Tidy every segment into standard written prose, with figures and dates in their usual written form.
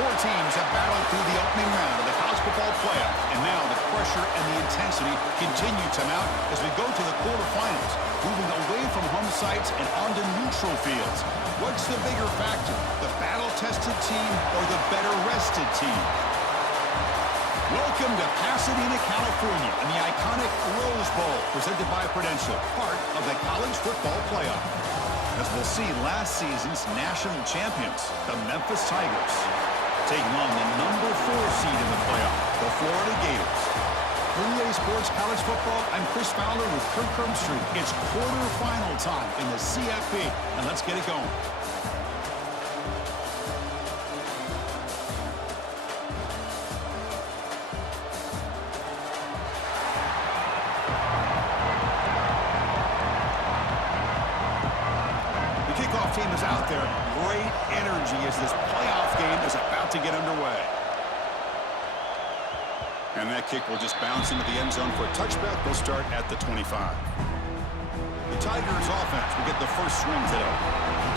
Four teams have battled through the opening round of the college football playoff, and now the pressure and the intensity continue to mount as we go to the quarterfinals, moving away from home sites and onto neutral fields. What's the bigger factor, the battle-tested team or the better-rested team? Welcome to Pasadena, California, and the iconic Rose Bowl, presented by Prudential, part of the college football playoff. As we'll see last season's national champions, the Memphis Tigers, taking on the number 4 seed in the playoff, the Florida Gators. For EA Sports College Football, I'm Chris Fowler with Kirk Herbstreit. It's quarterfinal time in the CFP, and let's get it going. Team is out there. Great energy as this playoff game is about to get underway. And that kick will just bounce into the end zone for a touchback. They'll start at the 25. The Tigers offense will get the first swing today.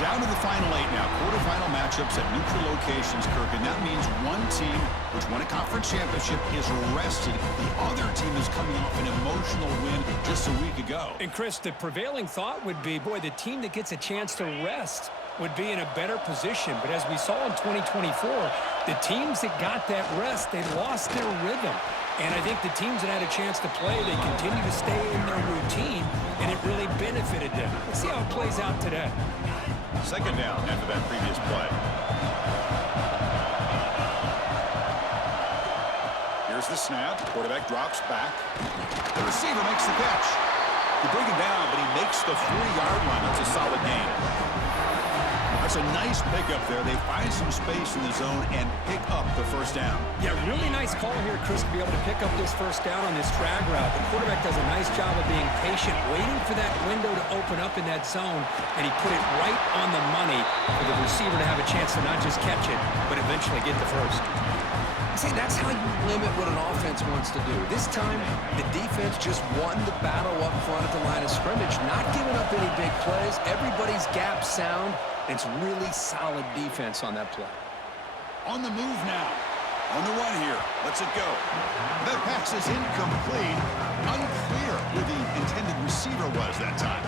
Down to the final 8 now. Quarterfinal matchups at neutral locations, Kirk. And that means one team, which won a conference championship, is rested. The other team is coming off an emotional win just a week ago. And, Chris, the prevailing thought would be, boy, the team that gets a chance to rest would be in a better position. But as we saw in 2024, the teams that got that rest, they lost their rhythm. And I think the teams that had a chance to play, they continue to stay in their routine, and it really benefited them. Let's see how it plays out today. Second down after that previous play. Here's the snap. Quarterback drops back. The receiver makes the catch. They bring him down, but he makes the 40-yard line. That's a solid gain. That's a nice pickup there. They find some space in the zone and pick up the first down. Yeah, really nice call here, Chris, to be able to pick up this first down on this drag route. The quarterback does a nice job of being patient, waiting for that window to open up in that zone, and he put it right on the money for the receiver to have a chance to not just catch it, but eventually get the first. See, that's how you limit what an offense wants to do. This time, the defense just won the battle up front at the line of scrimmage, not giving up any big plays. Everybody's gap sound. It's really solid defense on that play. On the move now. On the run here. Let's it go. That pass is incomplete. Unclear where the intended receiver was that time.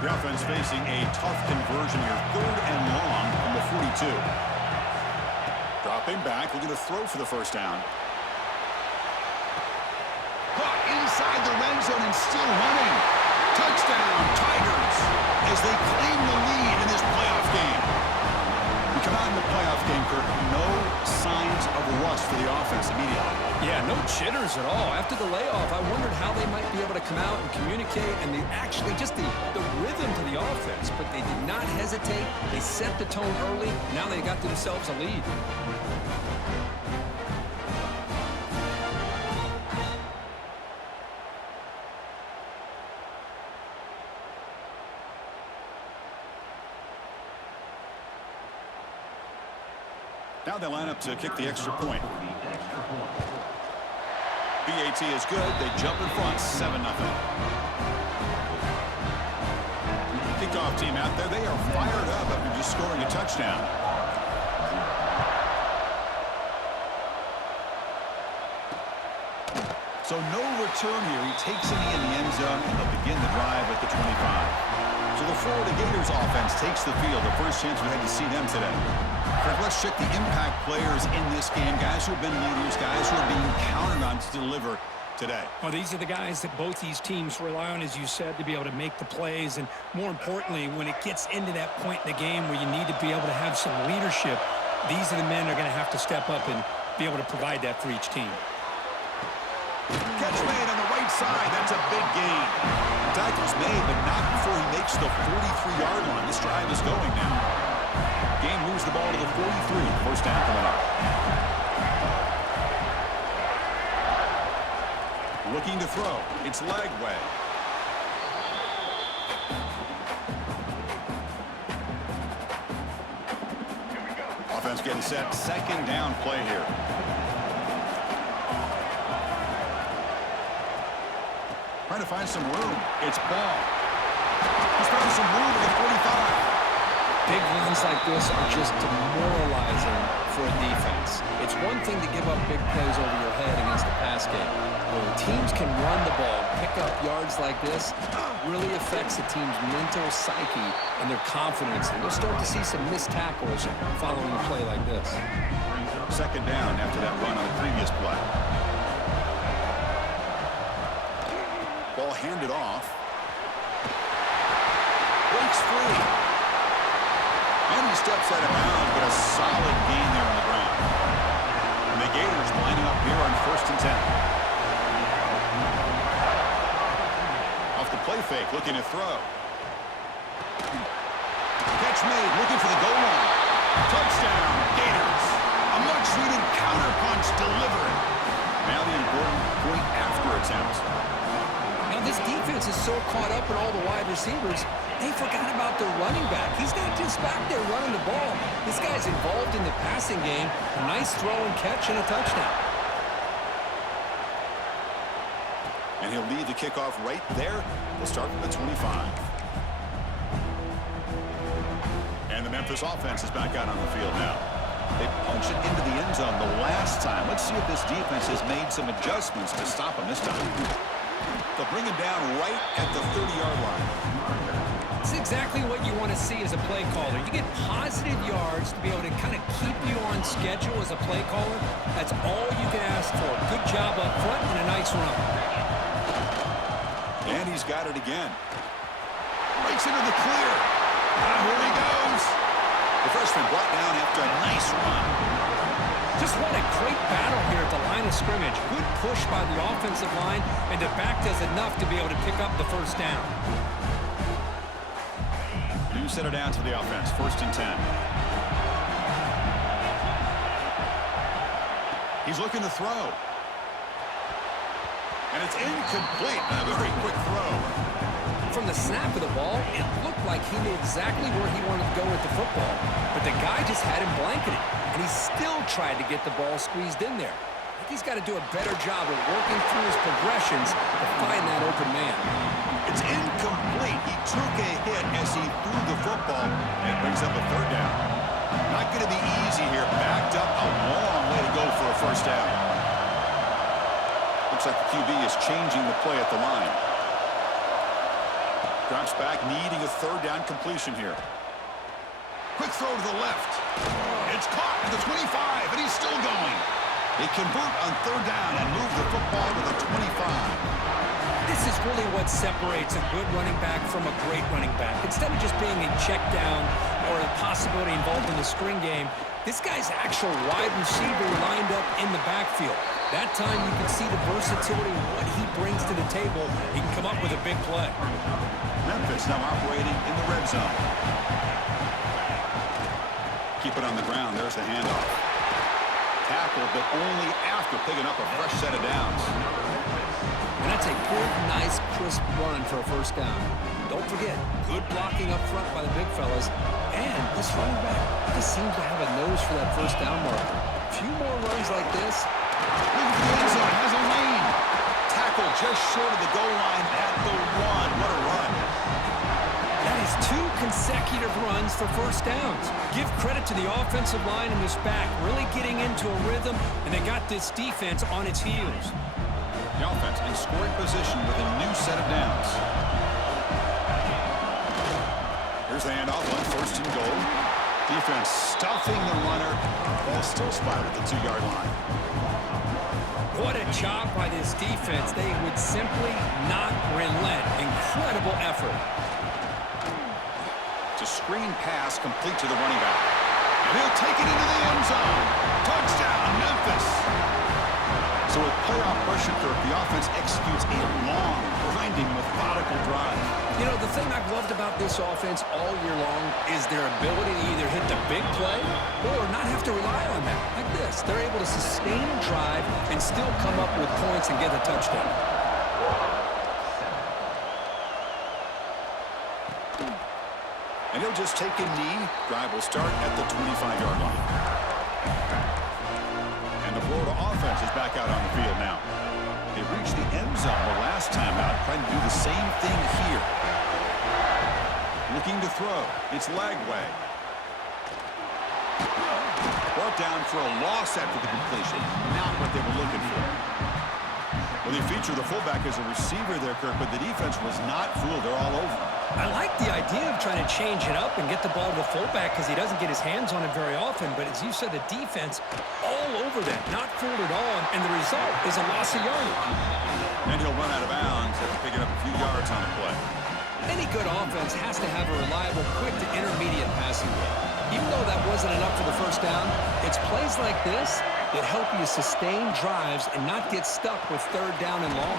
The offense facing a tough conversion here. 3rd and long from the 42. Dropping back. We're going to throw for the first down. Caught inside the red zone and still running. Touchdown, Tigers, as they claim the lead in this playoff game. We come out in the playoff game, Kirk. No signs of rust for the offense immediately. Yeah, no jitters at all. After the layoff, I wondered how they might be able to come out and communicate and actually just the rhythm to the offense. But they did not hesitate. They set the tone early. Now they got themselves a lead. Now they line up to kick the extra point. BAT is good. They jump in front, 7-0. Kickoff team out there. They are fired up after just scoring a touchdown. So no return here. He takes it in the end zone, and they'll begin the drive at the 25. So the Florida Gators offense takes the field. The first chance we had to see them today. Let's check the impact players in this game. Guys who have been leaders, guys who are being counted on to deliver today. Well, these are the guys that both these teams rely on, as you said, to be able to make the plays. And more importantly, when it gets into that point in the game where you need to be able to have some leadership, these are the men that are going to have to step up and be able to provide that for each team. Catch made on the right side. That's a big gain. Tackle's made, but not before he makes the 43-yard line. This drive is going now. Game moves the ball to the 43. First down coming up. Looking to throw. It's Lagway. Offense getting set. Second down play here. Trying to find some room. It's Ball. He's found some room at the 45. Big runs like this are just demoralizing for a defense. It's one thing to give up big plays over your head against the pass game. When teams can run the ball, pick up yards like this, really affects the team's mental psyche and their confidence. And we'll start to see some missed tackles following a play like this. Second down after that run on the previous play. Ball handed off. Breaks free. And he steps out of bounds, but a solid gain there on the ground. And the Gators lining up here on 1st and 10. Off the play fake, looking to throw. Catch made, looking for the goal line. Touchdown, Gators. A much-needed counterpunch delivered. Now the important point after attempt. Now this defense is so caught up in all the wide receivers, they forgot about their running back. He's not just back there running the ball. This guy's involved in the passing game. A nice throw and catch and a touchdown. And he'll lead the kickoff right there. We'll start from the 25. And the Memphis offense is back out on the field now. They punch it into the end zone the last time. Let's see if this defense has made some adjustments to stop him this time. They'll bring him down right at the 30-yard line. It's exactly what you want to see as a play caller. You get positive yards to be able to kind of keep you on schedule as a play caller. That's all you can ask for. Good job up front and a nice run. And he's got it again. Breaks into the clear. Here he goes. The freshman brought down after a nice run. Just what a great battle here at the line of scrimmage. Good push by the offensive line, and the back does enough to be able to pick up the first down. New set it down to the offense. 1st and 10. He's looking to throw. And it's incomplete. A very quick throw. From the snap of the ball, it looked like he knew exactly where he wanted to go with the football. But the guy just had him blanketed, and he still tried to get the ball squeezed in there. I think he's got to do a better job of working through his progressions to find that open man. It's incomplete. He took a hit as he threw the football, and it brings up a 3rd down. Not going to be easy here. Backed up a long way to go for a first down. Looks like the QB is changing the play at the line. Drops back, needing a 3rd down completion here. Quick throw to the left. It's caught at the 25, and he's still going. They convert on 3rd down and move the football to the 25. This is really what separates a good running back from a great running back. Instead of just being a check down or a possibility involved in the screen game, this guy's actual wide receiver lined up in the backfield. That time you can see the versatility, what he brings to the table. He can come up with a big play. Memphis now operating in the red zone. Keep it on the ground. There's the handoff. Tackle, but only after picking up a fresh set of downs. And that's a good, nice, crisp run for a first down. Don't forget, good blocking up front by the big fellas. And this running back just seems to have a nose for that first down marker. A few more runs like this. Look at the end zone. Has a lane. Tackle just short of the goal line at the 1. What a run. That is 2 consecutive runs for first downs. Give credit to the offensive line and this back, really getting into a rhythm, and they got this defense on its heels. The offense in scoring position with a new set of downs. Here's the handoff on 1st and goal. Defense stuffing the runner. Ball still spotted at the 2-yard line. What a job by this defense. They would simply not relent. Incredible effort. To screen pass complete to the running back. And he'll take it into the end zone. Touchdown, Memphis. So with playoff pressure curve, the offense executes a long, grinding, methodical drive. You know, the thing I've loved about this offense all year long is their ability to either hit the big play or not have to rely on that. Like this, they're able to sustain a drive and still come up with points and get a touchdown. And he'll just take a knee. Drive will start at the 25-yard line. And the Florida offense is back out on the field now. They reached the end zone the last time out, trying to do the same thing here. Looking to throw. It's Lagway. Brought down for a loss after the completion. Not what they were looking for. Well, they feature the fullback as a receiver there, Kirk, but the defense was not fooled. They're all over. I like the idea of trying to change it up and get the ball to the fullback because he doesn't get his hands on it very often. But as you said, the defense all over that, not fooled at all. And the result is a loss of yardage. And he'll run out of bounds after picking up a few yards on the play. Any good offense has to have a reliable, quick to intermediate passing game. Even though that wasn't enough for the first down, it's plays like this that help you sustain drives and not get stuck with third down and long.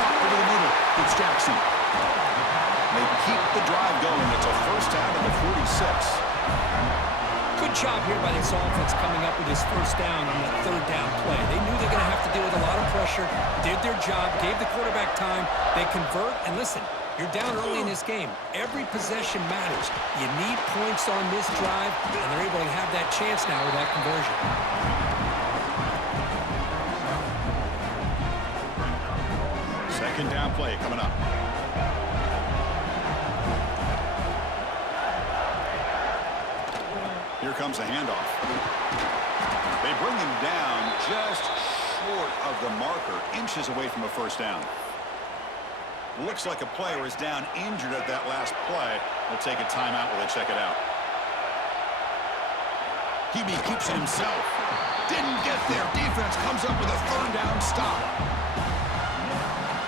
Over the middle, it's Jackson. They keep the drive going. It's a first down at the 46. Good job here by this offense coming up with his first down on that third down play. They knew they're going to have to deal with a lot of pressure, did their job, gave the quarterback time. They convert, and listen, you're down early in this game. Every possession matters. You need points on this drive, and they're able to have that chance now with that conversion. Second down play coming up. Here comes a handoff. They bring him down just short of the marker, inches away from a first down. Looks like a player is down injured at that last play. They'll take a timeout while they check it out. Hebe keeps it himself. Didn't get there. Defense comes up with a third down stop.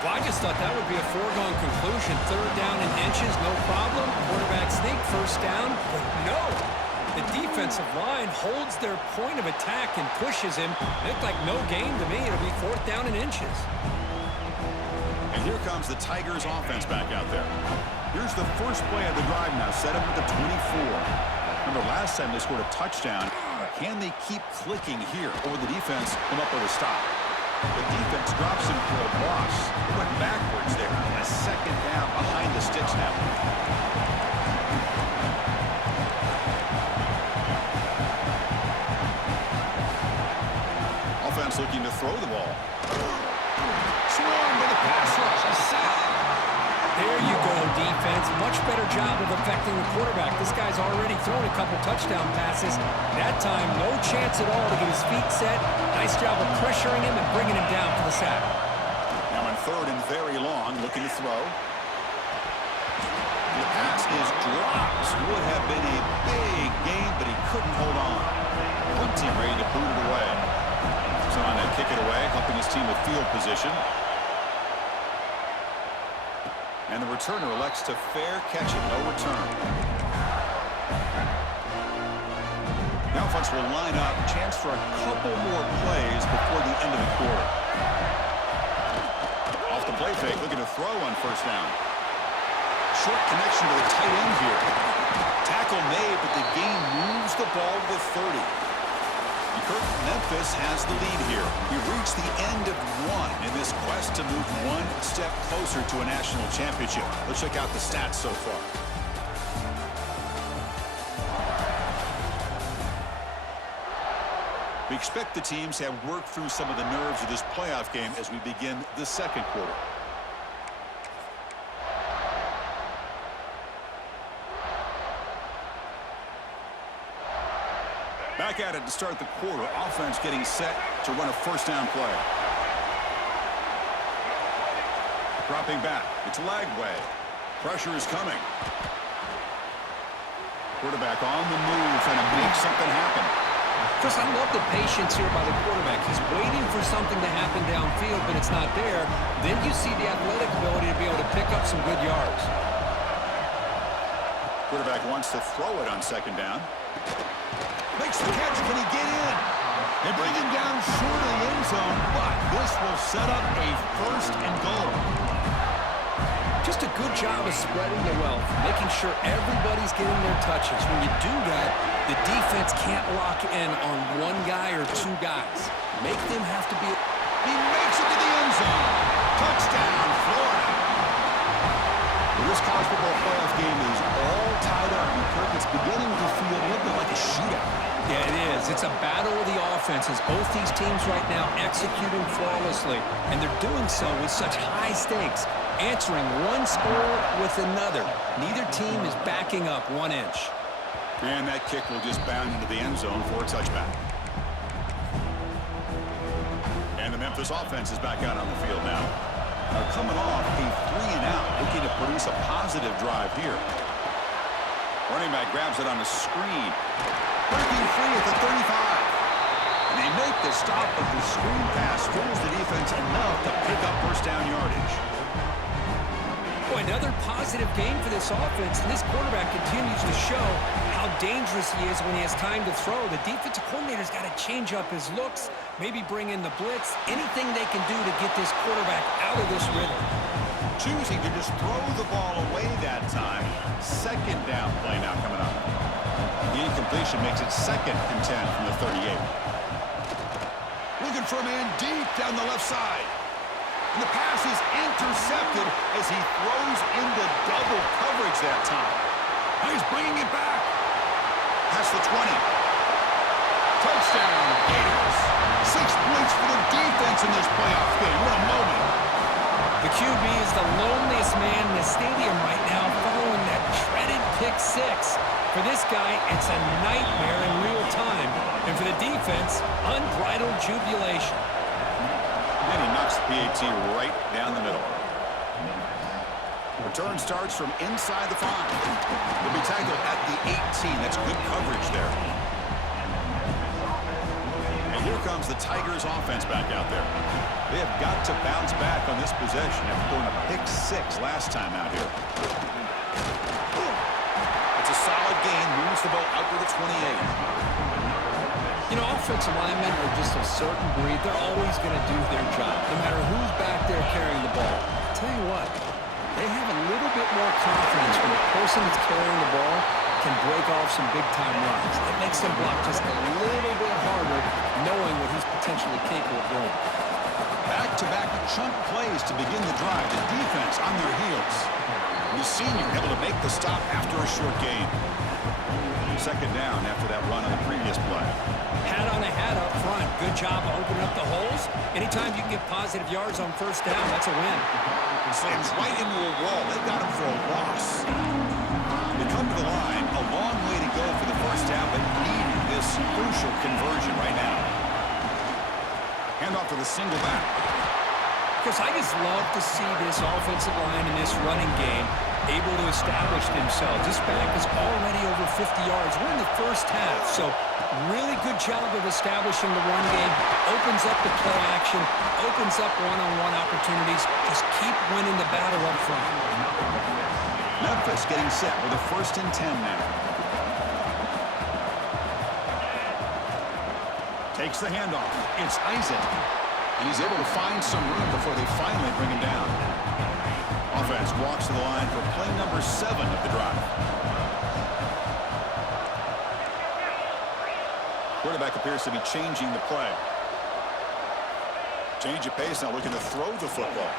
Well, I just thought that would be a foregone conclusion. Third down in inches, no problem. Quarterback sneak, first down. But no. The defensive line holds their point of attack and pushes him. It looked like no gain to me. It'll be fourth down in inches. And here comes the Tigers offense back out there. Here's the first play of the drive now, set up at the 24. Remember last time they scored a touchdown. Can they keep clicking here? Or the defense come up with a stop? The defense drops him for a loss. It went backwards there. A second down behind the sticks now. Offense looking to throw the ball. Swarmed by the pass rush. A sack. There you go, defense. Much better job of affecting the quarterback. This guy's already thrown a couple touchdown passes. That time, no chance at all to get his feet set. Nice job of pressuring him and bringing him down for the sack. Now in third and very long, looking to throw. The pass is dropped. Would have been a big gain, but he couldn't hold on. Punting ready to boot it away. So on to kick it away, helping his team with field position. And the returner elects to fair catch it, no return. Now offense will line up, chance for a couple more plays before the end of the quarter. Off the play fake, looking to throw on first down. Short connection to the tight end here. Tackle made, but the gain moves the ball to the 30. Kirk, Memphis has the lead here. We reached the end of one in this quest to move one step closer to a national championship. Let's check out the stats so far. We expect the teams have worked through some of the nerves of this playoff game as we begin the second quarter. Back at it to start the quarter. Offense getting set to run a first down play. Dropping back. It's Lagway. Pressure is coming. Quarterback on the move trying to make something happen. Chris, I love the patience here by the quarterback. He's waiting for something to happen downfield, but it's not there. Then you see the athletic ability to be able to pick up some good yards. Quarterback wants to throw it on second down. Makes the catch. Can he get in? They bring him down short of the end zone, but this will set up a first and goal. Just a good job of spreading the wealth, making sure everybody's getting their touches. When you do that, the defense can't lock in on one guy or two guys. Make them have to be... He makes it to the end zone. Touchdown, Florida. Well, this college football playoff game is all tied up. Kirk, it's beginning to feel a little bit like a shootout. Yeah, it is. It's a battle of the offenses. Both these teams right now executing flawlessly, and they're doing so with such high stakes, answering one score with another. Neither team is backing up 1 inch. And that kick will just bound into the end zone for a touchback. And the Memphis offense is back out on the field now. They're coming off a 3-and-out, looking to produce a positive drive here. Running back grabs it on the screen. Breaking free at the 35. And they make the stop, but the screen pass fools the defense enough to pick up first down yardage. Boy, another positive game for this offense, and this quarterback continues to show how dangerous he is when he has time to throw. The defensive coordinator's got to change up his looks, maybe bring in the blitz, anything they can do to get this quarterback out of this rhythm. Choosing to just throw the ball away that time. Second down play now coming up. The incompletion makes it 2nd and 10 from the 38. Looking for a man deep down the left side. And the pass is intercepted as he throws into double coverage that time. Now he's bringing it back. Past the 20. Touchdown, Gators. 6 points for the defense in this playoff game. What a moment. The QB is the loneliest man in the stadium right now following that dreaded pick 6. For this guy, it's a nightmare in real time. And for the defense, unbridled jubilation. And he knocks the PAT right down the middle. Return starts from inside the 5. He'll be tackled at the 18. That's good coverage there. And here comes the Tigers offense back out there. They have got to bounce back on this possession after throwing a pick 6 last time out here. It's a solid gain. Moves the ball out to the 28. You know, offensive linemen are just a certain breed. They're always going to do their job, no matter who's back there carrying the ball. I'll tell you what, they have a little bit more confidence when the person that's carrying the ball can break off some big-time runs. It makes them block just a little bit harder, knowing what he's potentially capable of doing. Back-to-back chunk plays to begin the drive. The defense on their heels. The senior able to make the stop after a short gain. 2nd down after that run on the previous play. Hat on a hat up front. Good job of opening up the holes. Anytime you can get positive yards on first down, that's a win. Slams right into a wall. They got him for a loss. They come to the line. A long way to go for the first down, but needing this crucial conversion right now. Hand off to the single back. Because I just love to see this offensive line in this running game able to establish themselves. This back is already over 50 yards. We're in the first half, so really good job of establishing the run game. Opens up the play action, opens up one-on-one opportunities. Just keep winning the battle up front. Memphis getting set with a 1st and 10 now. Takes the handoff. It's Isaac. And he's able to find some room before they finally bring him down. Offense walks to the line for play number 7 of the drive. Quarterback appears to be changing the play. Change of pace, now looking to throw the football.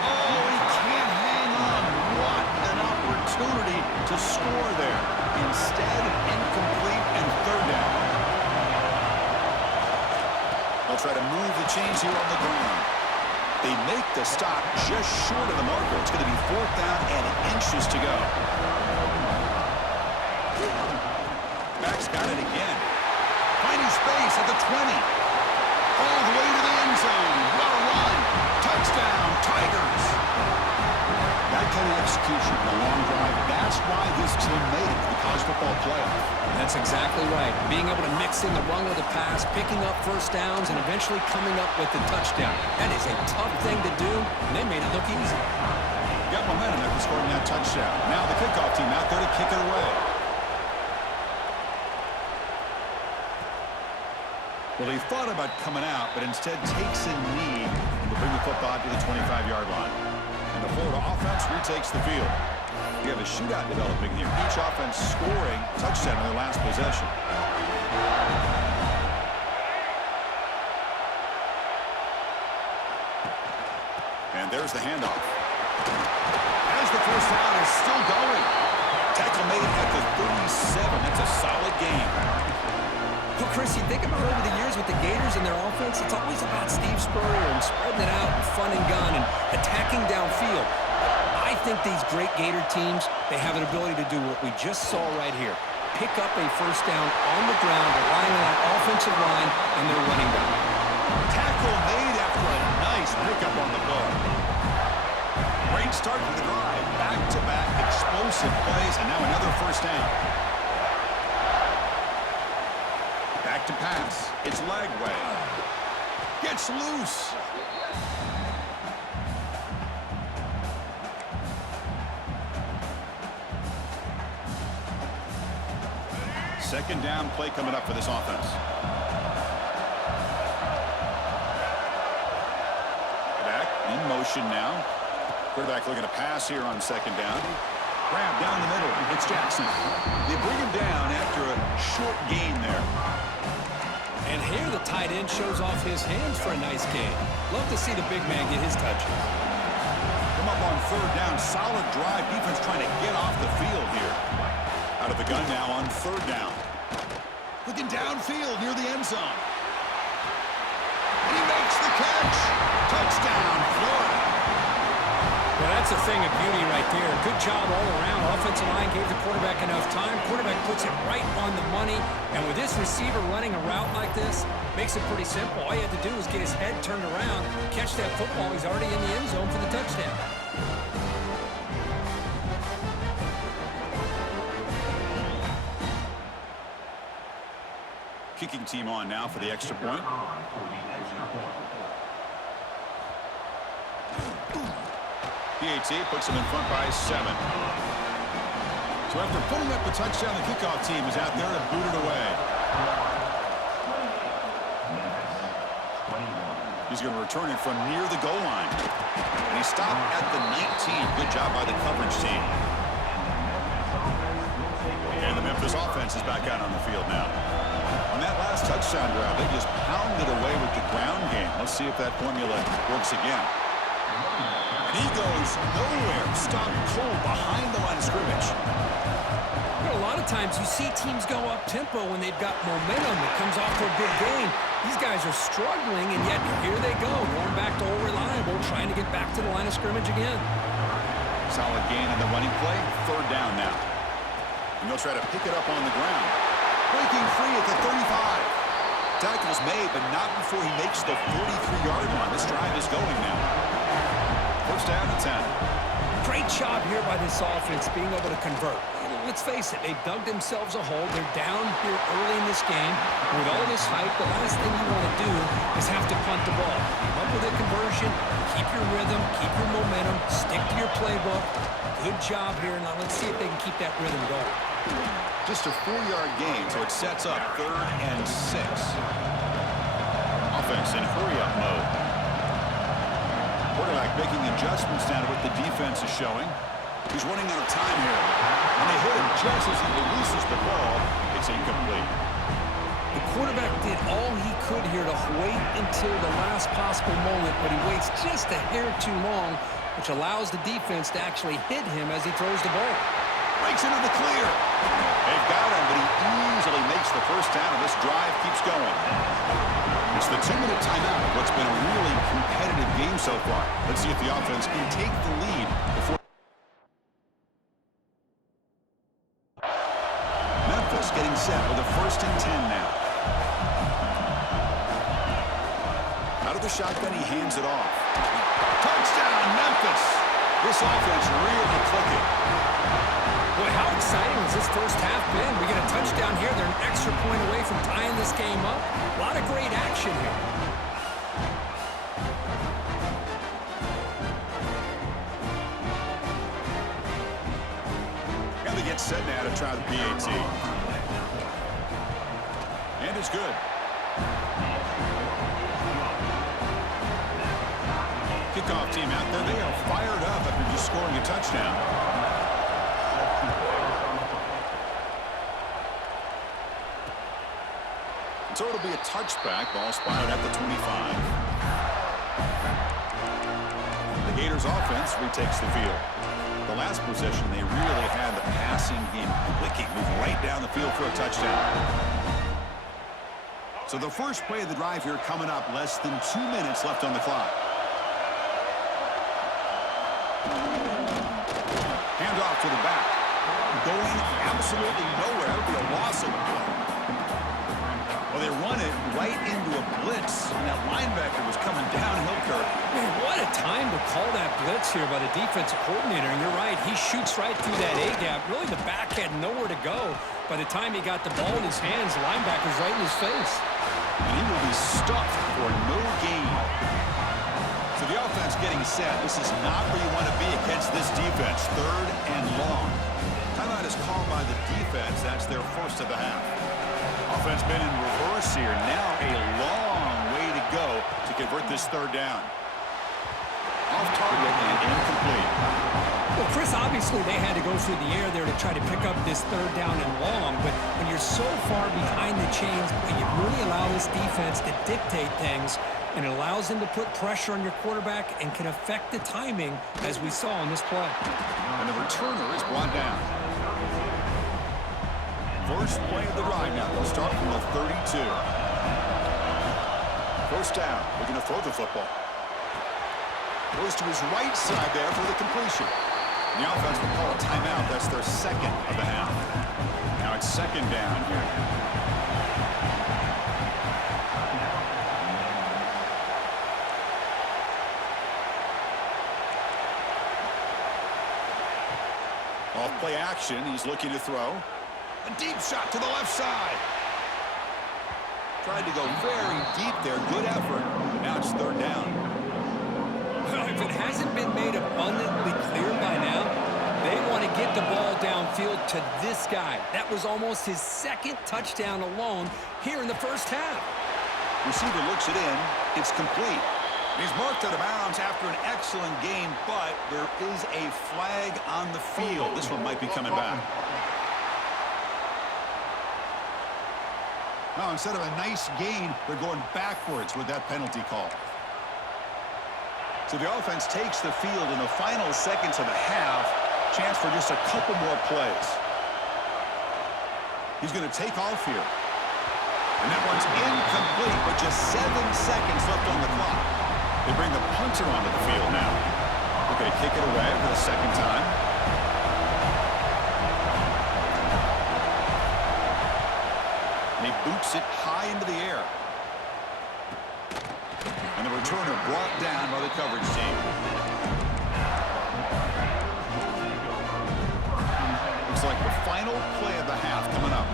Oh, he can't hang on. What an opportunity to score there. Instead, incomplete and 3rd down. They'll try to move the chains here on the ground. They make the stop just short of the marker. It's going to be 4th down and inches to go. Max got it again. Finding space at the 20. All the way to the end zone. What a run. Touchdown, Tigers. That kind of execution in a long drive, that's why this team made it to the college football playoff. That's exactly right. Being able to mix in the run with the pass, picking up first downs, and eventually coming up with the touchdown. That is a tough thing to do, and they made it look easy. Got momentum after scoring that touchdown. Now the kickoff team out there to kick it away. Well, he thought about coming out, but instead takes a knee to bring the football to the 25-yard line. And the Florida offense retakes the field. We have a shootout developing here. Each offense scoring a touchdown in their last possession. And there's the handoff. As the first down is still going. Tackle made at the 37. That's a solid game. Well, Chris, you think about over the years with the Gators and their offense, it's always about Steve Spurrier and spreading it out and fun and gun and attacking downfield. I think these great Gator teams, they have an ability to do what we just saw right here. Pick up a first down on the ground, relying on that offensive line and their running back. Tackle made after a nice pickup on the ball. Great start to the drive. Back-to-back explosive plays, and now another first down. Back to pass. It's Lagway. Gets loose. Second down play coming up for this offense. Back in motion now. Quarterback looking to pass here on second down. Grab down the middle. It's Jackson. They bring him down after a short gain there. And here the tight end shows off his hands for a nice gain. Love to see the big man get his touches. Come up on third down. Solid drive. Defense trying to get off the field here. Out of the gun now on third down. Looking downfield near the end zone. And he makes the catch. Touchdown, Florida. Well, that's a thing of beauty right there. Good job all around. Offensive line gave the quarterback enough time. Quarterback puts it right on the money. And with this receiver running a route like this, makes it pretty simple. All you had to do was get his head turned around, catch that football. He's already in the end zone for the touchdown. Kicking team on now for the extra point. PAT puts them in front by 7. So after putting up the touchdown, the kickoff team is out there to boot it away. He's going to return it from near the goal line. And he stopped at the 19. Good job by the coverage team. And the Memphis offense is back out on the field now. On that last touchdown drive, they just pounded away with the ground game. Let's see if that formula works again. And he goes nowhere. Stopped cold behind the line of scrimmage. You know, a lot of times you see teams go up-tempo when they've got momentum that comes off to a good game. These guys are struggling, and yet here they go, going back to old reliable, trying to get back to the line of scrimmage again. Solid gain in the running play. Third down now. And they'll try to pick it up on the ground. Breaking free at the 35. Tackle's made, but not before he makes the 43-yard line. This drive is going now. First down and 10. Great job here by this offense being able to convert. Let's face it, they've dug themselves a hole. They're down here early in this game. With all this hype, the last thing you want to do is have to punt the ball. Come up with a conversion, keep your rhythm, keep your momentum, stick to your playbook. Good job here. Now let's see if they can keep that rhythm going. Just a 4-yard gain, so it sets up 3rd and 6. Offense in hurry-up mode. Quarterback making adjustments now to what the defense is showing. He's running out of time here. And they hit him just as he releases the ball. It's incomplete. The quarterback did all he could here to wait until the last possible moment, but he waits just a hair too long, which allows the defense to actually hit him as he throws the ball. Breaks into the clear. They've got him, but he easily makes the first down, and this drive keeps going. It's the 2-minute timeout of what's been a really competitive game so far. Let's see if the offense can take the lead before. Memphis getting set with a 1st and 10 now. Out of the shotgun, he hands it off. Touchdown, Memphis! This offense really clicking. Boy, how exciting has this first half been? We get a touchdown here. They're an extra point away from tying this game up. A lot of great action here. Got to get set now to try the PAT. And it's good. Kickoff team out there. They are fired up after just scoring a touchdown. So it'll be a touchback. Ball spotted at the 25. The Gators offense retakes the field. The last possession, they really had the passing game clicking, moving right down the field for a touchdown. So the first play of the drive here coming up, less than 2 minutes left on the clock. off to the back. Going absolutely nowhere. That would be a loss of the play. Well, they run it right into a blitz, and that linebacker was coming downhill, Kirk. Man, what a time to call that blitz here by the defensive coordinator. And you're right, he shoots right through that A-gap. Really, the back had nowhere to go. By the time he got the ball in his hands, the linebacker's right in his face. And he will be stuffed for no gain. So the offense getting set. This is not where you want to be against this defense. 3rd and long. Timeout is called by the defense. That's their first of the half. Offense been in reverse here. Now a long way to go to convert this 3rd down. Off target and incomplete. Well, Chris, obviously they had to go through the air there to try to pick up this 3rd down and long, but when you're so far behind the chains, you really allow this defense to dictate things, and it allows them to put pressure on your quarterback and can affect the timing, as we saw on this play. And the returner is brought down. First play of the drive now. We'll start from the 32. First down. We're going to throw the football. Goes to his right side there for the completion. And the offense will call a timeout. That's their 2nd of the half. Now it's 2nd down here. Off play action. He's looking to throw. A deep shot to the left side. Tried to go very deep there. Good effort. But now it's 3rd down. If it hasn't been made abundantly clear by now, they want to get the ball downfield to this guy. That was almost his 2nd touchdown alone here in the first half. Receiver looks it in. It's complete. He's marked out of bounds after an excellent game, but there is a flag on the field. This one might be coming back. Now, instead of a nice gain, they're going backwards with that penalty call. So the offense takes the field in the final seconds of the half. Chance for just a couple more plays. He's going to take off here. And that one's incomplete with just 7 seconds left on the clock. They bring the punter onto the field now. They're going to kick it away for the 2nd time. And he boots it high into the air. And the returner brought down by the coverage team. Looks like the final play of the half coming up.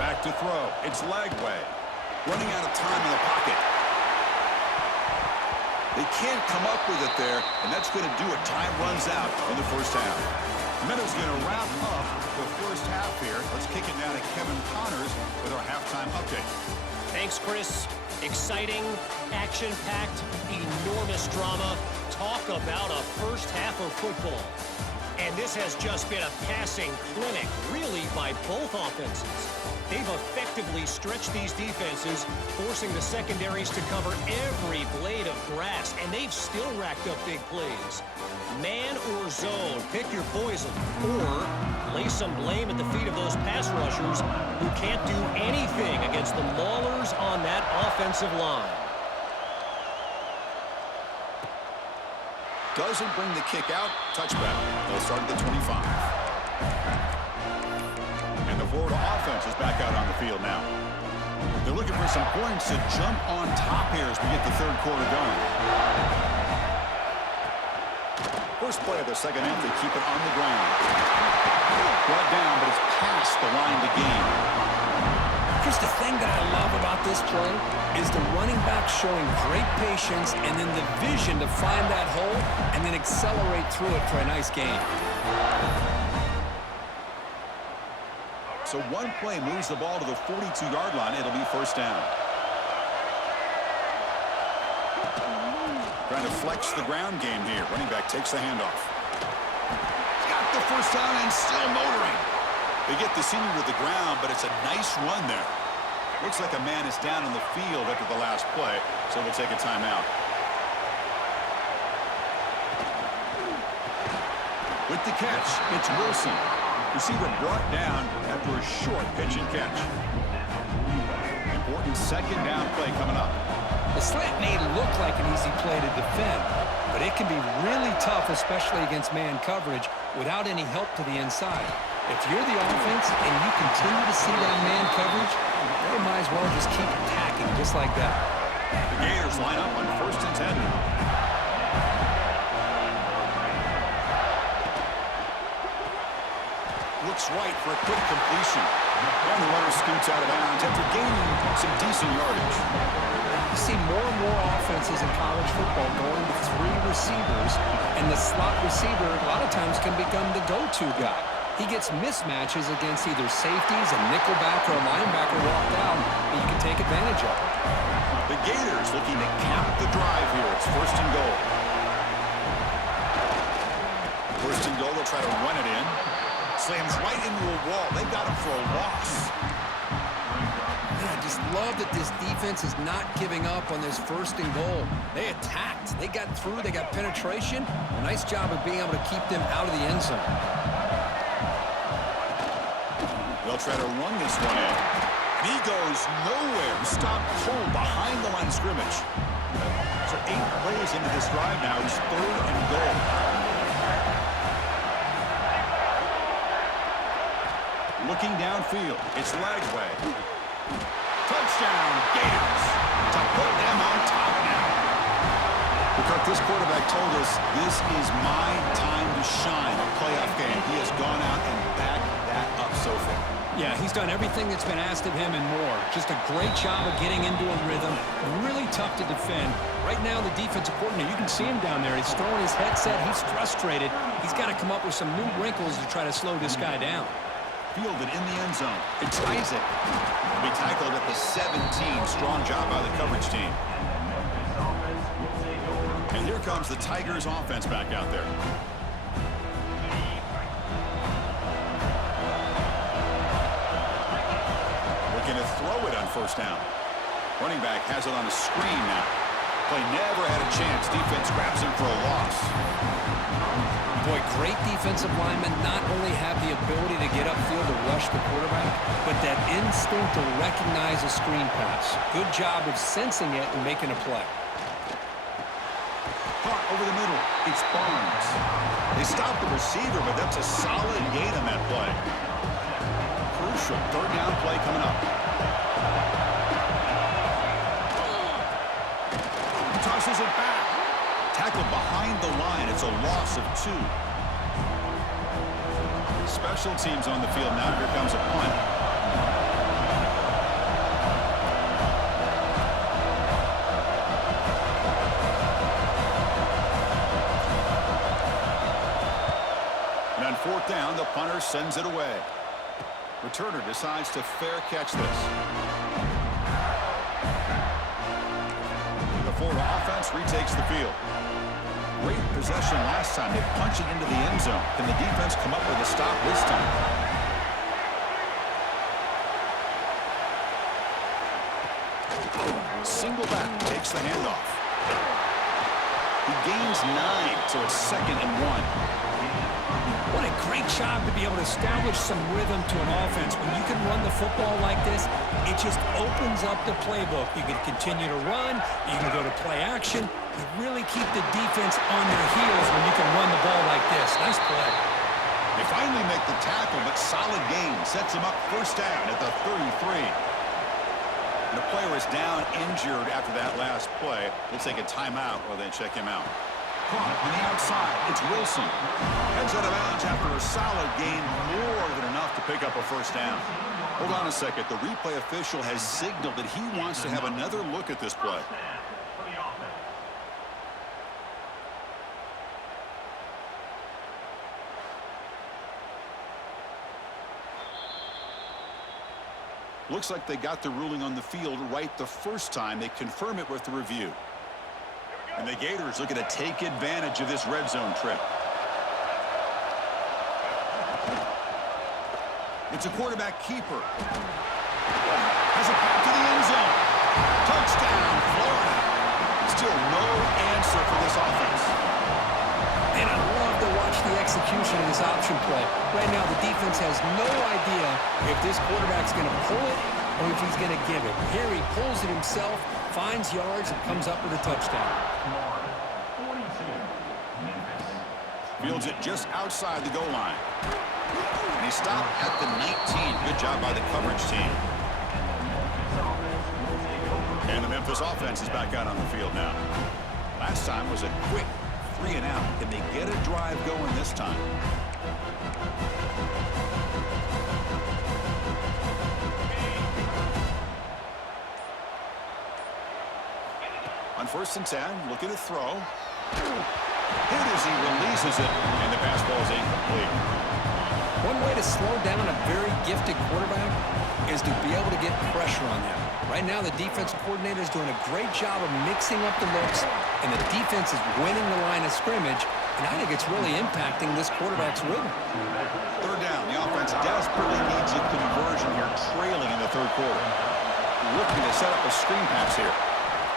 Back to throw. It's Lagway. Running out of time in the pocket. They can't come up with it there, and that's going to do it. Time runs out in the first half. Meadows going to wrap up the first half here. Let's kick it down to Kevin Connors with our halftime update. Thanks, Chris. Exciting, action-packed, enormous drama. Talk about a first half of football. And this has just been a passing clinic, really, by both offenses. They've effectively stretched these defenses, forcing the secondaries to cover every blade of grass, and they've still racked up big plays. Man or zone, pick your poison, or lay some blame at the feet of those pass rushers who can't do anything against the maulers on that offensive line. Doesn't bring the kick out. Touchback. They'll start at the 25. And the Florida offense is back out on the field now. They're looking for some points to jump on top here as we get the 3rd quarter going. First play of the 2nd half, they keep it on the ground. Brought down, but it's past the line to gain. Chris, the thing that I love about this play is the running back showing great patience and then the vision to find that hole and then accelerate through it for a nice gain. So one play moves the ball to the 42-yard line. It'll be first down. Trying to flex the ground game here. Running back takes the handoff. Got the first down and still motoring. They get the senior to the ground, but it's a nice run there. Looks like a man is down on the field after the last play, so we'll take a timeout. With the catch, it's Wilson. Receiver brought down after a short pitch and catch. Important 2nd down play coming up. The slant may look like an easy play to defend, but it can be really tough, especially against man coverage, without any help to the inside. If you're the offense and you continue to see that man coverage, they might as well just keep attacking just like that. The Gators line up on 1st and 10 now. Looks right for a quick completion. And the runner scoots out of bounds after gaining some decent yardage. You see more and more offenses in college football going to 3 receivers, and the slot receiver a lot of times can become the go-to guy. He gets mismatches against either safeties, a nickelback, or a linebacker walked out, and you can take advantage of it. The Gators looking to cap the drive here. It's 1st and goal. 1st and goal, they'll try to run it in. Slams right into a wall. They got him for a loss. I just love that this defense is not giving up on this 1st and goal. They attacked. They got through. They got penetration. A nice job of being able to keep them out of the end zone. They'll try to run this one in. He goes nowhere. Stopped cold behind the line of scrimmage. So 8 plays into this drive now. It's 3rd and goal. Looking downfield. It's Lagway. Touchdown, Gators. To put them on top now. Because this quarterback told us this is my time to shine. A playoff game. He has gone out and backed that up so far. Yeah, he's done everything that's been asked of him and more. Just a great job of getting into a rhythm. Really tough to defend. Right now, the defensive coordinator, you can see him down there. He's throwing his headset. He's frustrated. He's got to come up with some new wrinkles to try to slow this guy down. Fielded in the end zone. It's Isaac. He'll be tackled at the 17. Strong job by the coverage team. And here comes the Tigers offense back out there. Looking to throw it on 1st down. Running back has it on a screen now. Play never had a chance. Defense grabs him for a loss. Boy, great defensive linemen not only have the ability to get upfield to rush the quarterback, but that instinct to recognize a screen pass. Good job of sensing it and making a play. Caught over the middle. It's Barnes. They stop the receiver, but that's a solid gain on that play. Crucial 3rd down play coming up. Tosses it back. Tackled behind the line. It's a loss of 2. Special teams on the field now. Here comes a punt. And on 4th down, the punter sends it away. Returner decides to fair catch this. The Florida offense retakes the field. Great possession last time. They punch it into the end zone. Can the defense come up with a stop this time? Single back takes the handoff. He gains 9, so it's 2nd and 1. What a great job to be able to establish some rhythm to an offense. When you can run the football like this, it just opens up the playbook. You can continue to run. You can go to play action. You really keep the defense on their heels when you can run the ball like this. Nice play. They finally make the tackle, but solid gain sets them up 1st down at the 33. And the player is down injured after that last play. We'll take a timeout while they check him out. Caught on the outside. It's Wilson. Heads out of bounds after a solid gain, more than enough to pick up a 1st down. Hold on a second. The replay official has signaled that he wants to have another look at this play. Looks like they got the ruling on the field right the first time. They confirm it with the review. And the Gators looking to take advantage of this red zone trip. It's a quarterback keeper. Has a pass to the end zone. Touchdown, Florida. Still no answer for this offense. And I love to watch the execution of this option play. Right now, the defense has no idea if this quarterback's going to pull it or if he's going to give it. Here he pulls it himself, finds yards, and comes up with a touchdown. Fields it just outside the goal line. And he stopped at the 19. Good job by the coverage team. And the Memphis offense is back out on the field now. Last time was a quick 3 and out. Can they get a drive going this time? On 1st and 10, looking to throw. Hit as he releases it, and the pass ball is incomplete. One way to slow down a very gifted quarterback is to be able to get pressure on them. Right now, the defense coordinator is doing a great job of mixing up the looks, and the defense is winning the line of scrimmage, and I think it's really impacting this quarterback's rhythm. 3rd down. The offense desperately needs a conversion here, trailing in the 3rd quarter. Looking to set up a screen pass here.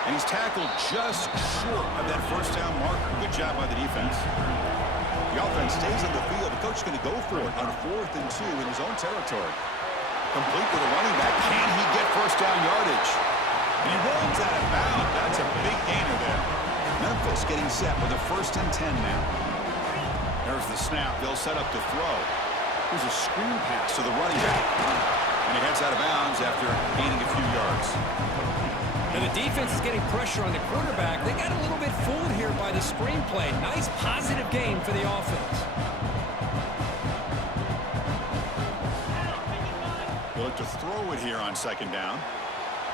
And he's tackled just short of that 1st down marker. Good job by the defense. The offense stays on the field. The coach is going to go for it on 4th and 2 in his own territory. Complete with a running back. Can he get 1st down yardage? And he rolls out of bounds. That's a big gainer there. Memphis getting set with a 1st and 10 now. There's the snap. They'll set up to throw. Here's a screen pass to the running back. And he heads out of bounds after gaining a few yards. Now the defense is getting pressure on the quarterback. They got a little bit fooled here by the screenplay. Nice positive game for the offense. They look to throw it here on 2nd down.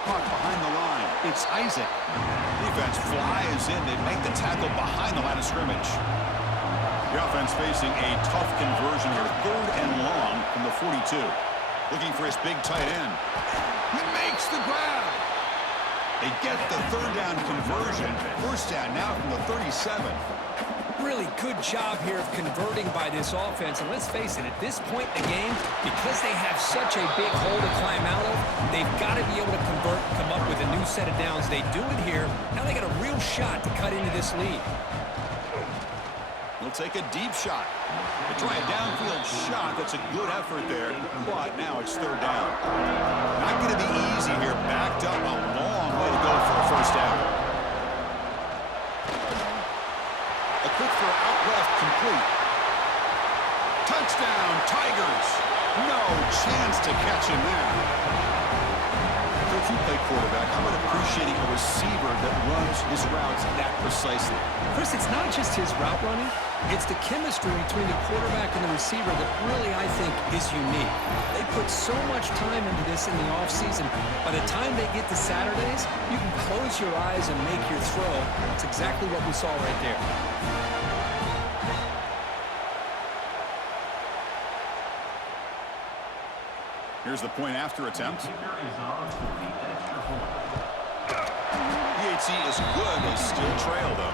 Caught behind the line. It's Isaac. Defense flies in. They make the tackle behind the line of scrimmage. The offense facing a tough conversion here. 3rd and long from the 42. Looking for his big tight end. He makes the grab. They get the 3rd down conversion. 1st down now from the 37. Really good job here of converting by this offense. And let's face it, at this point in the game, because they have such a big hole to climb out of, they've got to be able to convert and come up with a new set of downs. They do it here. Now they got a real shot to cut into this lead. He'll take a deep shot. They try a downfield shot. That's a good effort there. But now it's 3rd down. Not going to be easy here. Backed up a long way to go for a 1st down. A quick throw out left, complete. Touchdown, Tigers. No chance to catch him there. If you play quarterback, how about appreciating a receiver that runs his routes that precisely? Chris, it's not just his route running. It's the chemistry between the quarterback and the receiver that really, I think, is unique. They put so much time into this in the offseason. By the time they get to Saturdays, you can close your eyes and make your throw. That's exactly what we saw right there. Here's the point after attempt. PAT is good. They still trail, though.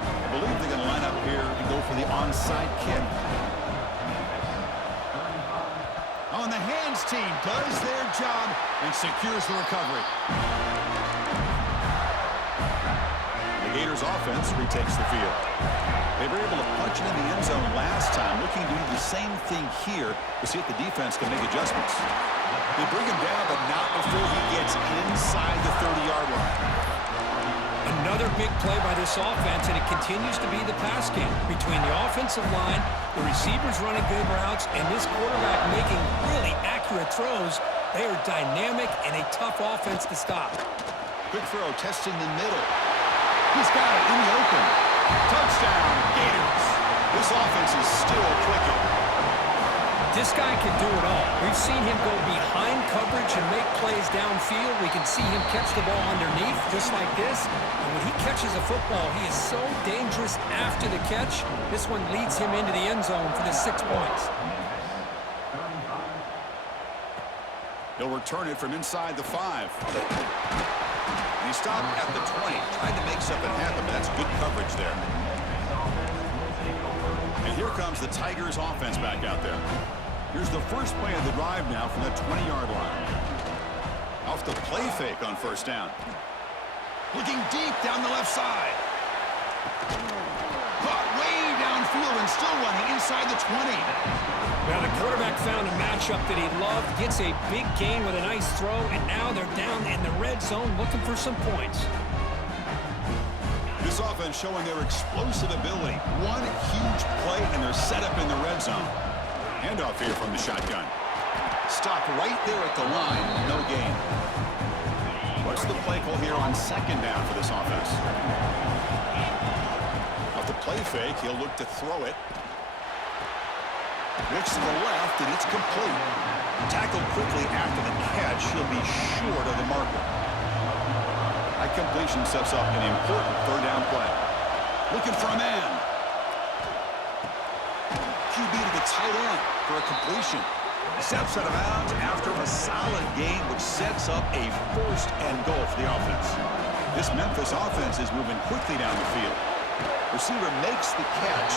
I believe they're going to line up here and go for the onside kick. On the hands team does their job and secures the recovery. The Gators offense retakes the field. They were able to punch it in the end zone last time, looking to do the same thing here to see if the defense can make adjustments. They bring him down, but not before he gets inside the 30-yard line. Another big play by this offense, and it continues to be the pass game between the offensive line, the receivers running good routes, and this quarterback making really accurate throws. They are dynamic and a tough offense to stop. Quick throw, testing the middle. He's got it in the open. Touchdown, Gators. This offense is still clicking. This guy can do it all. We've seen him go behind coverage and make plays downfield. We can see him catch the ball underneath just like this. And when he catches a football, he is so dangerous after the catch. This one leads him into the end zone for the 6 points. He'll return it from inside the 5. And he stopped at the 20. Tried to make something happen, but that's good coverage there. And here comes the Tigers offense back out there. Here's the first play of the drive now from the 20-yard line. Off the play fake on 1st down. Looking deep down the left side. Caught way downfield and still running inside the 20. Now the quarterback found a matchup that he loved, gets a big gain with a nice throw, and now they're down in the red zone looking for some points. This This offense showing their explosive ability. One huge play, and they're set up in the red zone. Handoff here from the shotgun. Stop right there at the line. No gain. What's the play call here on second down for this offense? Off the play fake, he'll look to throw it. Looks to the left, and it's complete. Tackled quickly after the catch. He'll be short of the marker. That completion sets up an important third down play. Looking for a man. QB to the tight end for a completion. Steps out of bounds after a solid gain, which sets up a first and goal for the offense. This Memphis offense is moving quickly down the field. Receiver makes the catch.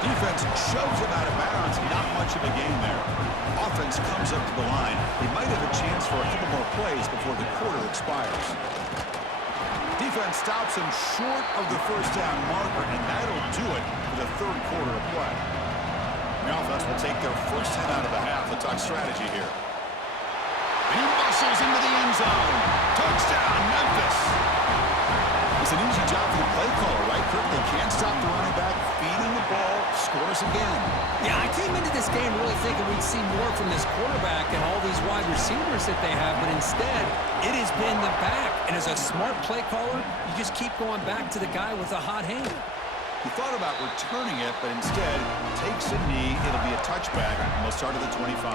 Defense shoves him out of bounds. Not much of a gain there. Offense comes up to the line. They might have a chance for a couple more plays before the quarter expires. Defense stops him short of the first down marker, and that'll do it for the third quarter of play. The offense will take their first 10 out of the half. Let's talk strategy here. And he muscles into the end zone. Touchdown, Memphis. It's an easy job for the play caller, right, Kirk? They can't stop the running back, feeding the ball, scores again. Yeah, I came into this game really thinking we'd see more from this quarterback and all these wide receivers that they have, but instead, it has been the back. And as a smart play caller, you just keep going back to the guy with a hot hand. He thought about returning it, but instead takes a knee. It'll be a touchback, and they'll start at the 25.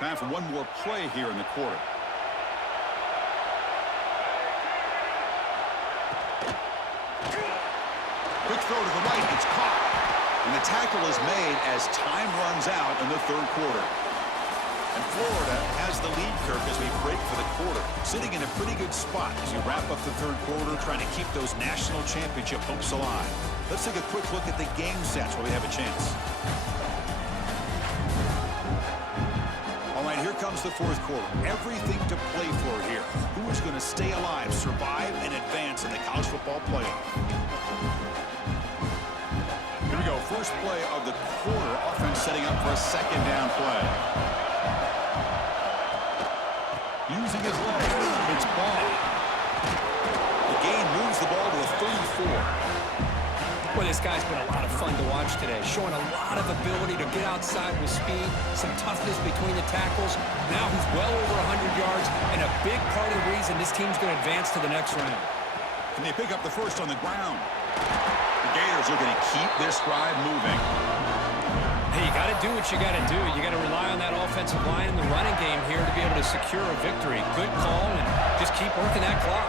Time for one more play here in the quarter. Quick throw to the right. It's caught. And the tackle is made as time runs out in the third quarter. And Florida has the lead, Kirk, as we break for the quarter. Sitting in a pretty good spot as you wrap up the third quarter, trying to keep those national championship hopes alive. Let's take a quick look at the game stats while we have a chance. All right, here comes the fourth quarter. Everything to play for here. Who is going to stay alive, survive, and advance in the college football playoff? Here we go. First play of the quarter. Offense setting up for a second down play. Using his legs. It's ball. The gain moves the ball to a 34. Well, this guy's been a lot of fun to watch today, showing a lot of ability to get outside with speed, some toughness between the tackles. Now he's well over 100 yards, and a big part of the reason this team's going to advance to the next round. Can they pick up the first on the ground? The Gators are going to keep this drive moving. Hey, you got to do what you got to do. You got to rely on that offensive line in the running game here to be able to secure a victory. Good call, and just keep working that clock.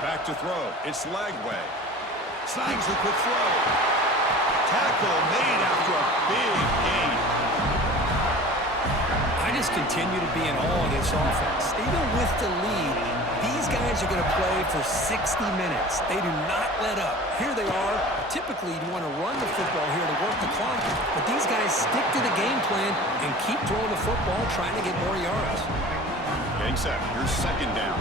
Back to throw. It's Lagway. Snags the quick throw. Tackle made after a big gain. I just continue to be in awe of this offense. Even with the lead, these guys are going to play for 60 minutes. They do not let up. Here they are. Typically, you want to run the football here to work the clock, but these guys stick to the game plan and keep throwing the football, trying to get more yards. Getting set. Here's second down.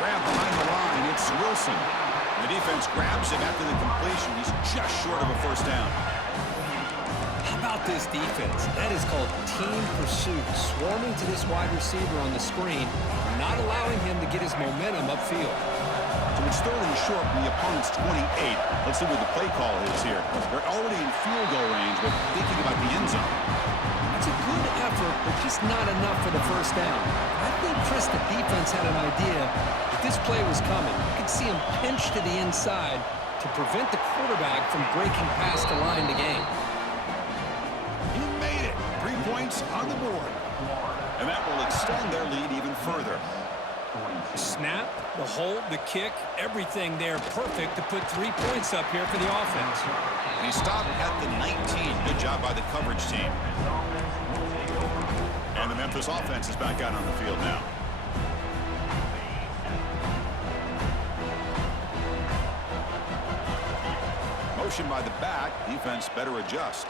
Grab behind the line. It's Wilson. The defense grabs him after the completion. He's just short of a first down. How about this defense? That is called team pursuit. Swarming to this wide receiver on the screen, not allowing him to get his momentum upfield. So it's third and short from the opponent's 28. Let's see what the play call is here. They're already in field goal range, but thinking about the end zone. That's a good effort, but just not enough for the first down. I think, Chris, the defense had an idea that this play was coming. You could see him pinch to the inside to prevent the quarterback from breaking past the line to gain. He made it. 3 points on the board. And that will extend their lead even further. Snap, the hold, the kick, everything there perfect to put 3 points up here for the offense. And he stopped at the 19. Good job by the coverage team. And the Memphis offense is back out on the field now. Motion by the back. Defense better adjust.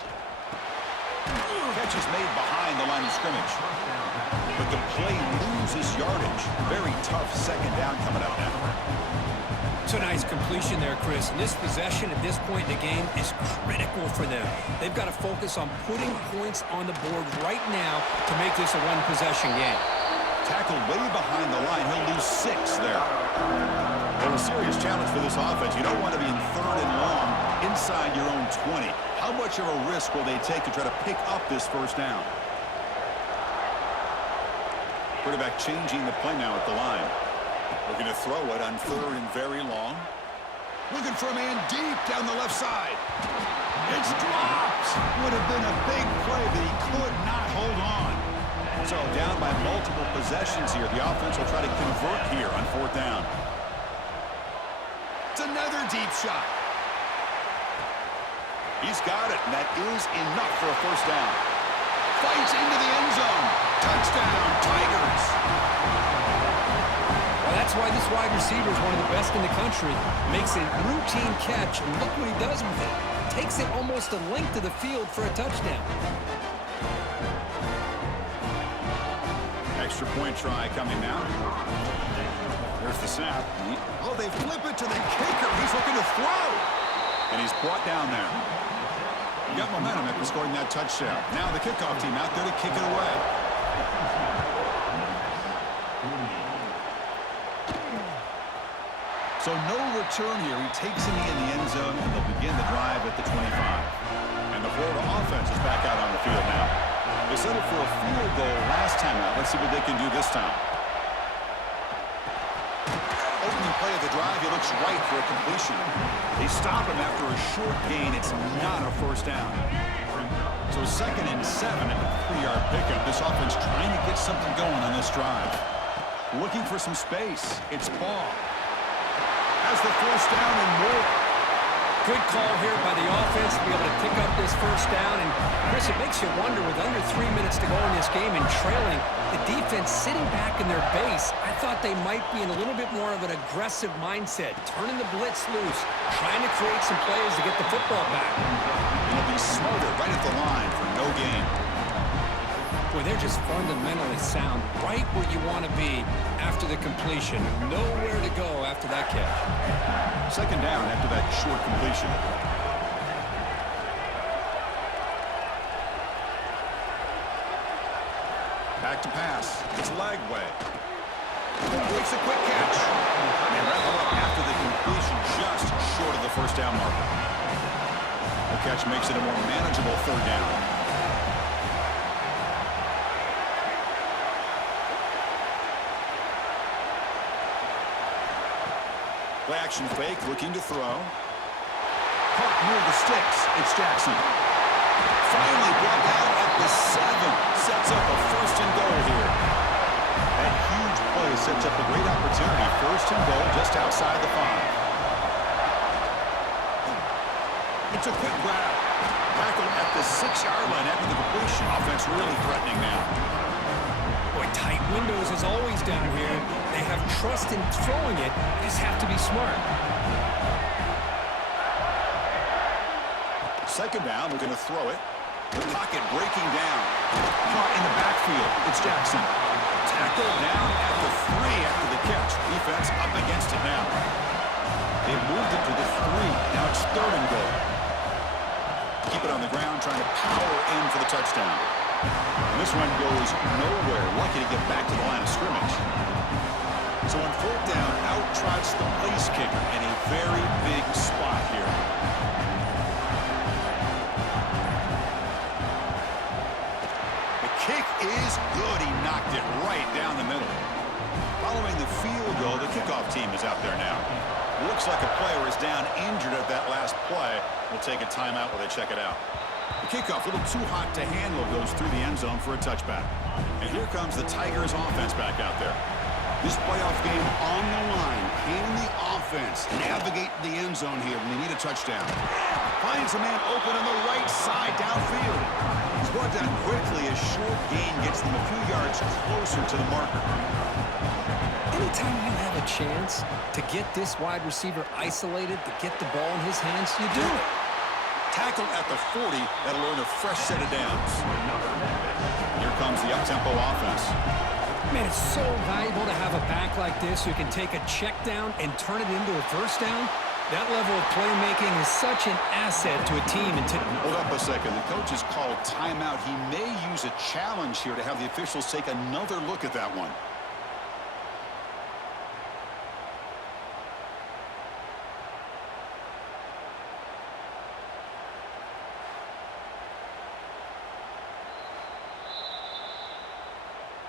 Catch is made behind the line of scrimmage. But the play loses yardage. Very tough second down coming up now. It's a nice completion there, Chris. And this possession at this point in the game is critical for them. They've got to focus on putting points on the board right now to make this a one-possession game. Tackled way behind the line. He'll lose 6 there. Well, a serious challenge for this offense. You don't want to be in 3rd and long inside your own 20. How much of a risk will they take to try to pick up this first down? Quarterback changing the play now at the line. Looking to throw it on 3rd and very long. Looking for a man deep down the left side. It's dropped. Would have been a big play, but he could not hold on. So down by multiple possessions here. The offense will try to convert here on 4th down. It's another deep shot. He's got it, and that is enough for a first down. Fights into the end zone. Touchdown, Tigers. Well, that's why this wide receiver is one of the best in the country. Makes a routine catch, and look what he does with it. Takes it almost a length of the field for a touchdown. Extra point try coming now. There's the snap. Oh, they flip it to the kicker. He's looking to throw. And he's brought down there. He got momentum after scoring that touchdown. Now the kickoff team out there to kick it away. So no return here. He takes it in the end zone, and they'll begin the drive at the 25. And the Florida offense is back out on the field now. They settled for a field goal last time out. Let's see what they can do this time. Opening play of the drive, he looks right for a completion. They stop him after a short gain. It's not a first down. So 2nd and 7 at the 3-yard pickup. This offense trying to get something going on this drive. Looking for some space. It's Ball. Has the first down and more. Good call here by the offense to be able to pick up this first down. And, Chris, it makes you wonder, with under 3 minutes to go in this game and trailing, the defense sitting back in their base, I thought they might be in a little bit more of an aggressive mindset, turning the blitz loose, trying to create some plays to get the football back. It'll be smarter right at the line for no gain. Boy, they're just fundamentally sound, right where you want to be after the completion. Nowhere to go after that catch. 2nd down after that short completion. Back to pass. It's Lagway. Makes a quick catch. And they wrap it up after the completion, just short of the first down marker. The catch makes it a more manageable 3rd down. Play action fake, looking to throw. Caught near the sticks. It's Jackson. Finally brought down at the 7. Sets up a 1st and goal here. That huge play sets up a great opportunity. 1st and goal just outside the 5. It's a quick grab. Tackled at the 6-yard line after the completion. Offense really threatening now. Boy, tight windows as always down here. They have trust in throwing it. They just have to be smart. 2nd down, looking to throw it. The pocket breaking down. Caught in the backfield. It's Jackson. Tackled down at the 3 after the catch. Defense up against it now. They moved it to the 3. Now it's 3rd and goal. Keep it on the ground, trying to power in for the touchdown. And this one goes nowhere. Lucky to get back to the line of scrimmage. So on 4th down, out trots the place kicker in a very big spot here. The kick is good. He knocked it right down the middle. Following the field goal, the kickoff team is out there now. Looks like a player is down injured at that last play. We'll take a timeout while they check it out. The kickoff, a little too hot to handle, goes through the end zone for a touchback. And here comes the Tigers offense back out there. This playoff game on the line. Can the offense navigate the end zone here when they need a touchdown? Finds a man open on the right side downfield. He's brought down quickly. A short gain gets them a few yards closer to the marker. Anytime you have a chance to get this wide receiver isolated, to get the ball in his hands, you do it. Tackled at the 40. That'll earn a fresh set of downs. Here comes the up-tempo offense. Man, it's so valuable to have a back like this who can take a check down and turn it into a first down. That level of playmaking is such an asset to a team. Hold up a second. The coach has called timeout. He may use a challenge here to have the officials take another look at that one.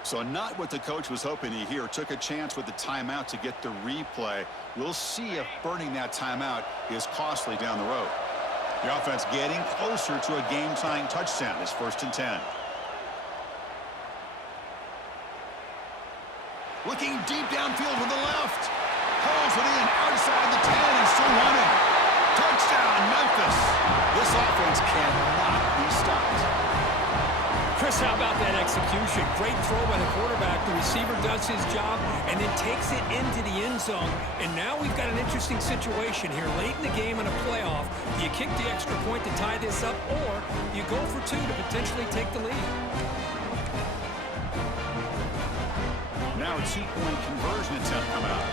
So not what the coach was hoping to hear. Took a chance with the timeout to get the replay. We'll see if burning that timeout is costly down the road. The offense getting closer to a game-tying touchdown. It's 1st and 10. Looking deep downfield to the left. Pulls it in outside the 10 and still running. Touchdown, Memphis. This offense cannot be stopped. Chris, how about that execution? Great throw by the quarterback. The receiver does his job and then takes it into the end zone. And now we've got an interesting situation here. Late in the game in a playoff, do you kick the extra point to tie this up, or you go for 2 to potentially take the lead? Now a 2-point conversion attempt coming up.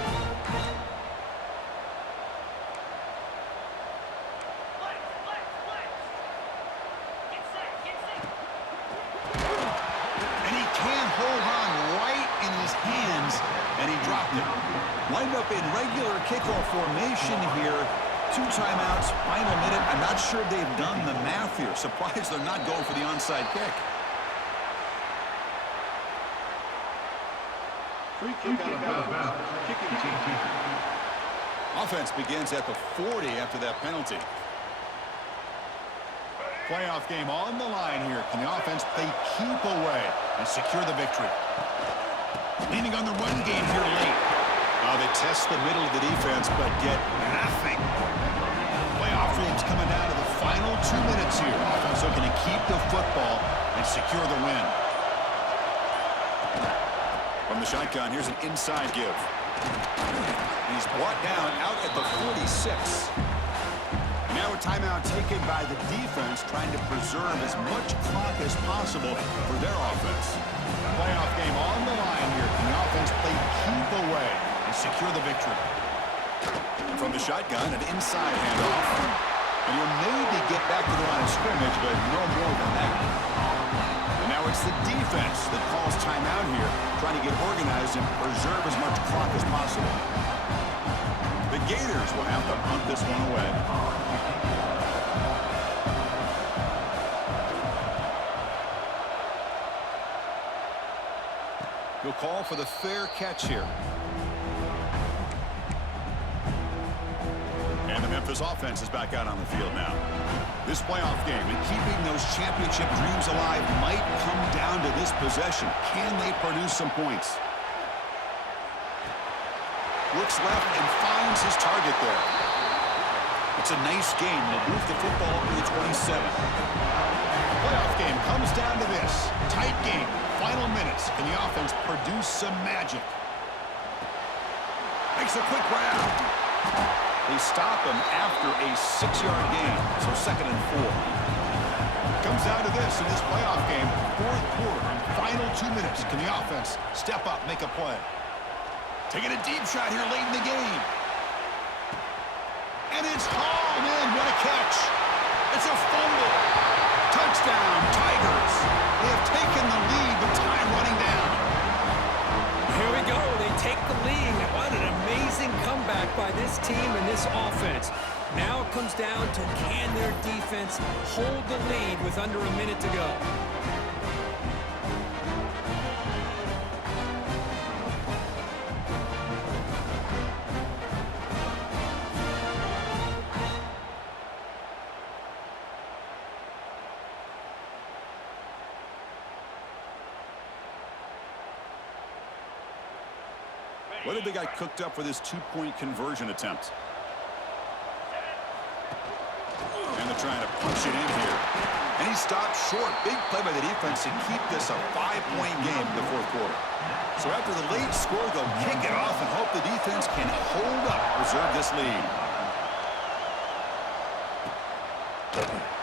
Lined up in regular kickoff formation here. 2 timeouts, final minute. I'm not sure they've done the math here. Surprised they're not going for the onside kick. Free kick out of bounds. Kicking team. Offense begins at the 40 after that penalty. Playoff game on the line here. Can the offense play keep away and secure the victory? Leaning on the run game here late. They test the middle of the defense, but get nothing. Playoff dreams coming down to the final 2 minutes here. Offense looking to keep the football and secure the win. From the shotgun, here's an inside give. He's brought down out at the 46. Now a timeout taken by the defense, trying to preserve as much clock as possible for their offense. Playoff game on the line here. Can the offense play keep away and secure the victory? From the shotgun, an inside handoff. And he'll maybe get back to the line of scrimmage, but no more than that. And now it's the defense that calls timeout here, trying to get organized and preserve as much clock as possible. The Gators will have to punt this one away. He'll call for the fair catch here. And the Memphis offense is back out on the field now. This playoff game and keeping those championship dreams alive might come down to this possession. Can they produce some points? Looks left and finds his target there. It's a nice game. They'll move the football up to the 27. Playoff game comes down to this. Tight game. Final minutes. Can the offense produce some magic? Makes a quick grab. They stop him after a 6-yard gain. So 2nd and 4. Comes down to this in this playoff game. 4th quarter and final 2 minutes. Can the offense step up, make a play? Taking a deep shot here late in the game. And it's hauled in. What a catch. It's a fumble. Touchdown, Tigers. They have taken the lead with time running down. Here we go. They take the lead. What an amazing comeback by this team and this offense. Now it comes down to, can their defense hold the lead with under a minute to go? Whether they got cooked up for this 2-point conversion attempt. And they're trying to punch it in here. And he stopped short. Big play by the defense to keep this a 5-point game in the 4th quarter. So after the late score, they'll kick it off and hope the defense can hold up, preserve this lead.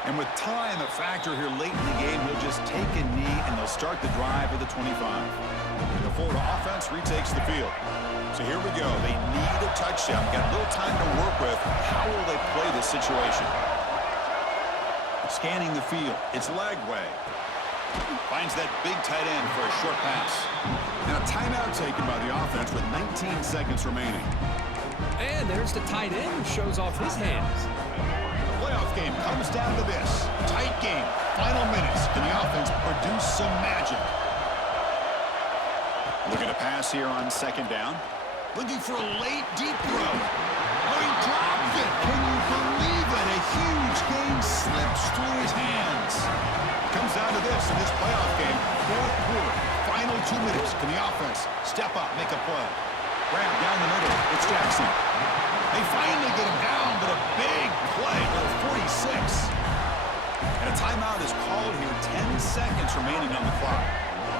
And with time a factor here late in the game, he'll just take a knee and they'll start the drive at the 25. And the Florida offense retakes the field. So here we go. They need a touchdown. Got a little time to work with. How will they play this situation? Scanning the field. It's Lagway. Finds that big tight end for a short pass. Now timeout taken by the offense with 19 seconds remaining. And there's the tight end who shows off his hands. The playoff game comes down to this. Tight game. Final minutes. Can the offense produce some magic? Looking to pass here on second down. Looking for a late deep throw. Oh, he dropped it. Can you believe it? A huge gain slips through his hands. It comes down to this in this playoff game. Fourth quarter. Final 2 minutes. Can the offense step up, make a play? Grab down the middle. It's Jackson. They finally get him down, but a big play to the 46. And a timeout is called here. 10 seconds remaining on the clock.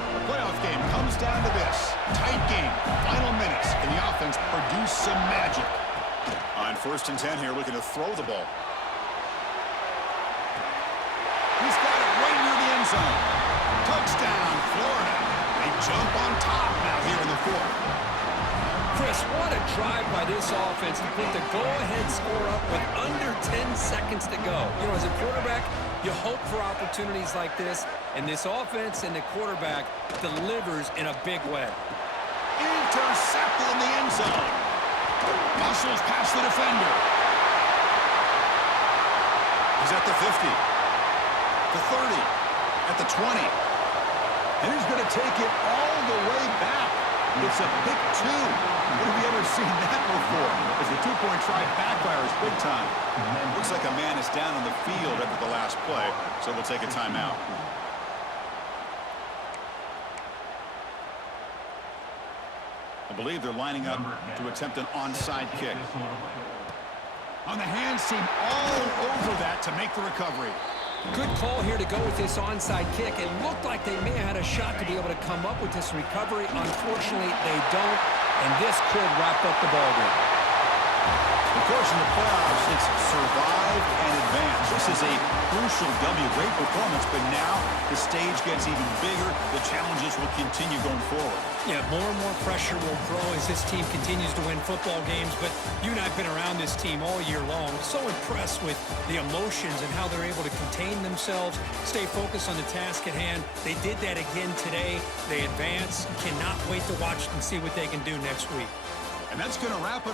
The playoff game comes down to this. Tight game. Final minutes. Can the offense produce some magic? On 1st and 10 here, looking to throw the ball. He's got it right near the end zone. Touchdown, Florida. They jump on top now here in the fourth. Chris, what a drive by this offense to put the go-ahead score up with under 10 seconds to go. You know, as a quarterback, you hope for opportunities like this, and this offense and the quarterback delivers in a big way. Intercepted in the end zone. Muscles past the defender. He's at the 50, the 30, at the 20. And he's going to take it all the way back. It's a pick 2. When have you ever seen that before? As the two-point try backfires big time. Looks like a man is down on the field after the last play, so we'll take a timeout. I believe they're lining up to attempt an onside kick. On the hands team all over that to make the recovery. Good call here to go with this onside kick. It looked like they may have had a shot to be able to come up with this recovery. Unfortunately, they don't, and this could wrap up the ballgame. Of course, in the playoffs, it's survive and advance. This is a crucial W. Great performance, but now the stage gets even bigger. The challenges will continue going forward. Yeah, more and more pressure will grow as this team continues to win football games, but you and I have been around this team all year long. So impressed with the emotions and how they're able to contain themselves, stay focused on the task at hand. They did that again today. They advance. Cannot wait to watch and see what they can do next week. And that's going to wrap it up.